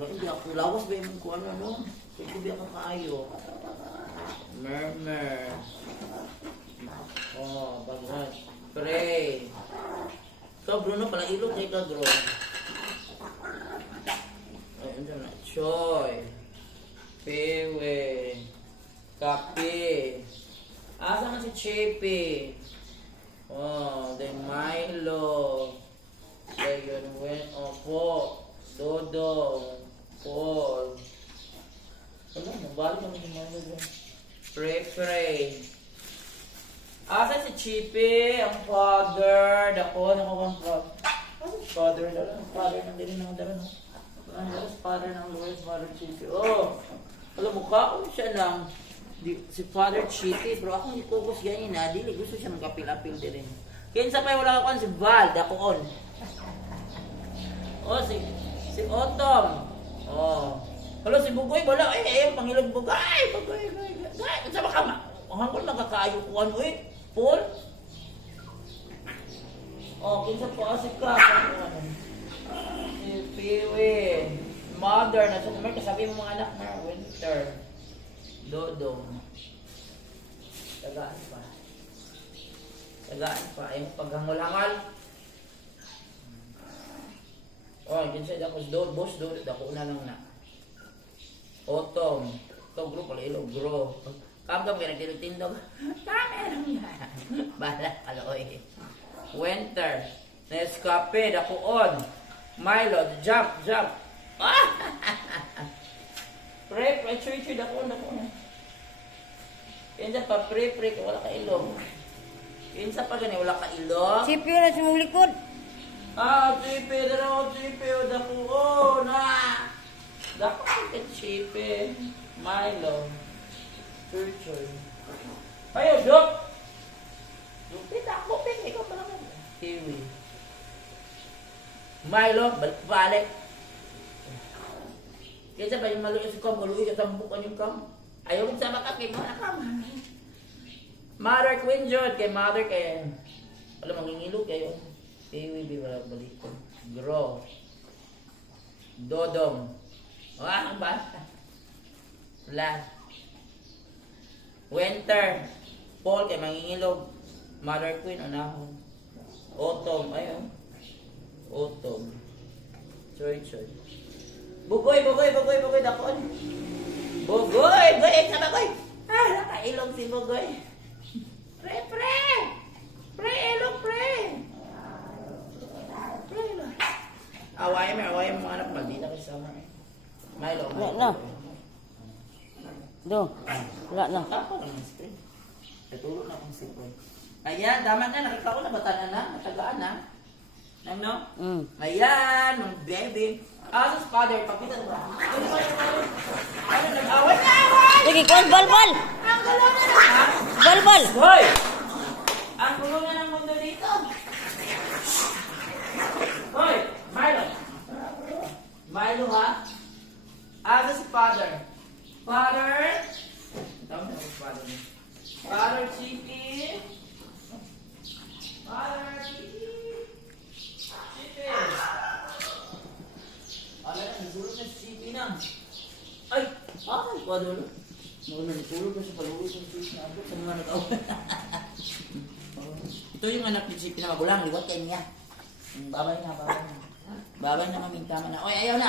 Hindi ako lawas ba yung kuha na no? Hindi ako kaayo. Murmur. Oh, bagay. Pray. So, Bruno, pala ilog kay ka, bro. Ay, ano na? Choy. Pewe. Kape. Asa man si Chepe? Oh, then Milo. Then Opo. Dodo. Paul. Ano, nabalik naman yung Milo dyan. Pray. Asa si Chepe? Ang father. Dako, nakawang father. Father ng dili ng dara, no? Father ng Lord, Father Chepe. Oh, alam mo ka, siya lang. Si Father Chepe, bro, akong ikukos ganyan na, dili gusto siya magkapil-apil din. Kaya sa pa wala ka si Val, dakoon. Oh, si Autumn. Oh. Hello, si Bugoy, wala, Pangilog Bugay, Bugoy. Sa baka, hanggang nakakaayo ko, ano, Paul? Oh, kinsa po, si ka, si Piwi, Mother, nasa naman, kasabi mo mga anak na, Winter. Dodong. Tagaan pa. Yung paghangal-hangal. Oh, yun siya tapos boss do. Dako na lang na. Autumn. Ito group pala ilo. Grow. Kamgam kaya nagtindog. Kamerang yan. Bala kaloy. Winter. Nescafe. Dakuon. Milo. Jump. Pre, chuy, dako. Kinsa pa pre, wala ka ilong. Kinsa pa gani, wala ka ilong. Chepe na sa mong likod. Chepe, dako, na. Dako ka Chepe. Milo. Chuy. Ayo, Dok. Dupit ako, ikaw pa naman. Kiwi. Milo, balik. Kaya ba yung maluin si Kam, maluin ka tambukan yung Kam. Ayaw kong sama ka kay mga Kam. Mother Queen Jod, kay Mother kay... Alam, mangingilog kayo. Piwi, wala balik ko. Grow. Dodong. Ang bata. Last. Winter. Paul, kay mangingilog. Mother Queen, anahon. Autumn, ayun. Autumn. Choy. Bugoy, dakon. Bugoy, sama Bugoy. Nakailong si Bugoy. Pre, ilong, pre. Away mo mga anak, maldita kayo sama. Milo. Wala na. Do. Wala na. Ako lang ang screen. Natulog na akong screen. Ayan, tama na, nakikaon na, batanan na, matagaan na. No? Ayan, mga baby. Asos father, pagkita ba? Ano, nag-away na! Sige, kung balbal! Ang gulo na na! Balbal! Hoy! Ang gulo na ng mundo dito! Hoy! Milo ha? Asos father. Father! Tama na ang father niya. Father Chippy! Nagulog na si Chippy na. Ay, paano? Nagulog na sa paluwi sa Chippy na abot sa mga nag-away. Ito yung anak ni Chippy na magulang, liwat kayo niya. Babay na. Babay na kaming tama na. Oy, ayaw na!